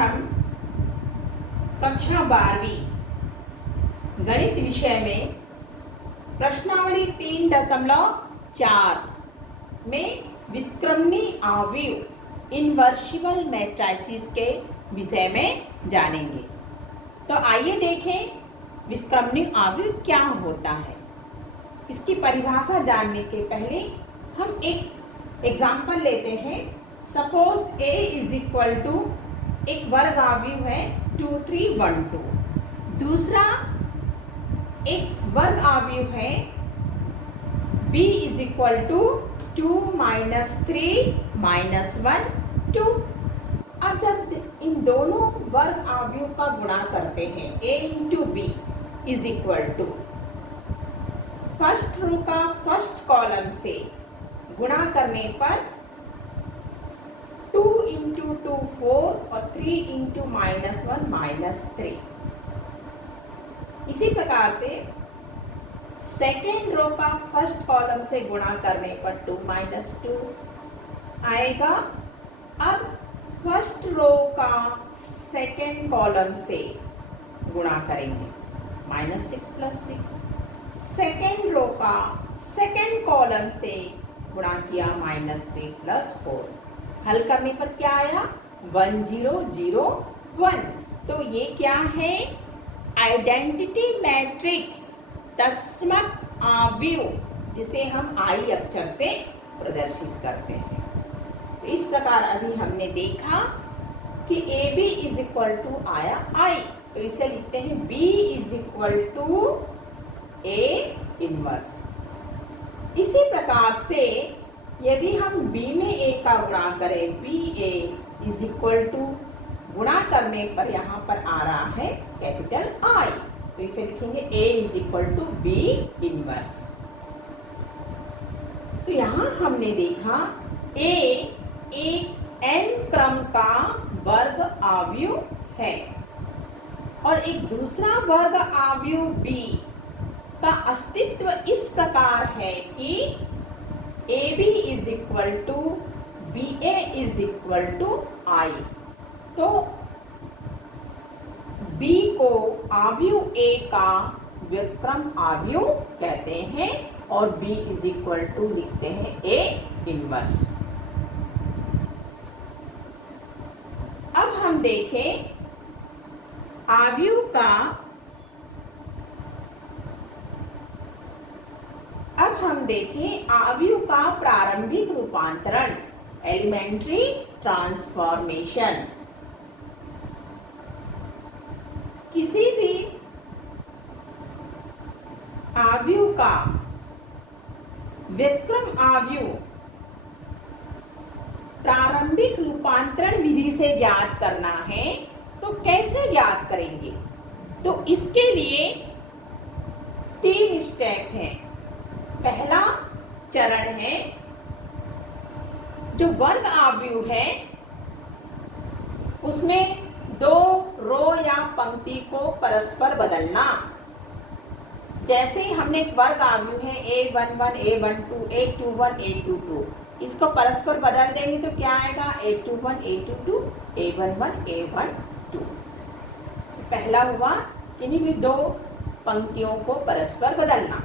हम कक्षा 12वीं गणित विषय में प्रश्नावली 3.4 में व्युत्क्रमणी आव्यूह इनवर्सिबल मैट्रिसेस के विषय में जानेंगे। तो आइए देखें व्युत्क्रमणी आव्यूह क्या होता है। इसकी परिभाषा जानने के पहले हम एक एग्जाम्पल लेते हैं। Suppose A is equal to एक वर्ग आव्यूह है 2, 3, 1, 2। दूसरा एक वर्ग आव्यूह है B इज इक्वल टू 2, -3, -1, 2। अब जब इन दोनों वर्ग आव्यूह का गुणा करते हैं A into b is equal to first row का फर्स्ट कॉलम से गुणा करने पर 2 इंटू 2 4 और 3 इंटू -1 -3। इसी प्रकार से सेकेंड रो का फर्स्ट कॉलम से गुणा करने पर 2 -2 आएगा। अब फर्स्ट रो का सेकेंड कॉलम से गुणा करेंगे -6 + 6। सेकेंड रो का सेकेंड कॉलम से गुणा किया -3 + 4। हल करने पर क्या आया 1 0 0 1। तो ये क्या है आइडेंटिटी मैट्रिक्स तत्समक आव्यूह जिसे हम आई अक्षर से प्रदर्शित करते हैं। तो इस प्रकार अभी हमने देखा कि AB इज इक्वल टू आया I, तो इसे लिखते हैं B is equal to A inverse. इसी प्रकार से यदि हम B में A का गुणा करें BA इज इक्वल टू गुणा करने पर यहाँ पर आ रहा है कैपिटल I, तो इसे लिखेंगे A is equal to B inverse. तो यहाँ हमने देखा A एक n क्रम का वर्ग आव्यूह है और एक दूसरा वर्ग आव्यूह B का अस्तित्व इस प्रकार है कि AB is equal to BA is equal to I। तो B को आव्यूह A का व्युत्क्रम आव्यूह कहते हैं और B इज इक्वल टू लिखते हैं A इनवर्स। अब हम देखें आव्यूह का प्रारंभिक रूपांतरण एलिमेंट्री ट्रांसफॉर्मेशन। किसी भी आव्यूह का व्युत्क्रम आव्यूह प्रारंभिक रूपांतरण विधि से ज्ञात करना है तो कैसे ज्ञात करेंगे। तो इसके लिए 3 स्टेप हैं। पहला चरण है जो वर्ग आव्यूह है उसमें 2 रो या पंक्ति को परस्पर बदलना। जैसे हमने एक वर्ग आव्यूह है A11 A12 A21 A22, इसको परस्पर बदल देंगे तो क्या आएगा A21 A22 A11 A12। पहला हुआ किन्हीं भी 2 पंक्तियों को परस्पर बदलना।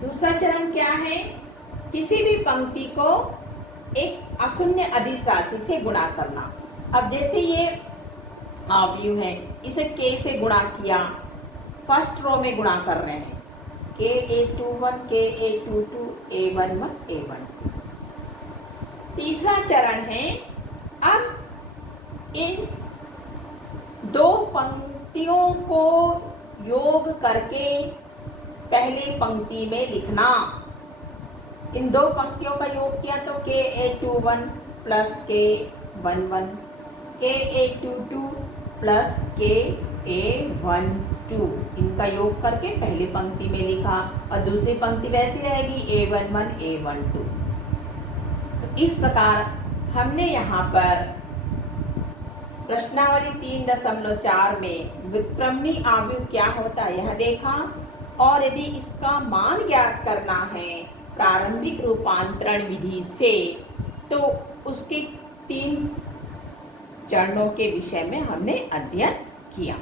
दूसरा चरण क्या है किसी भी पंक्ति को एक अशून्य अदिश राशि से गुणा करना। अब जैसे ये आव्यूह है इसे K से गुणा किया, फर्स्ट रो में गुणा कर रहे हैं K A21 K A22 A11 A12। तीसरा चरण है अब इन 2 पंक्तियों को योग करके पहली पंक्ति में लिखना। इन 2 पंक्तियों का योग किया तो K A21 plus K A11 K A22 plus K A12, इनका योग करके पहली पंक्ति में लिखा और दूसरी पंक्ति वैसी रहेगी A11 A12। तो इस प्रकार हमने यहाँ पर प्रश्नावली 3.4 में व्युत्क्रमणी आव्यूह क्या होता है यह देखा और यदि इसका मान ज्ञात करना है प्रारंभिक रूपांतरण विधि से तो उसके 3 चरणों के विषय में हमने अध्ययन किया।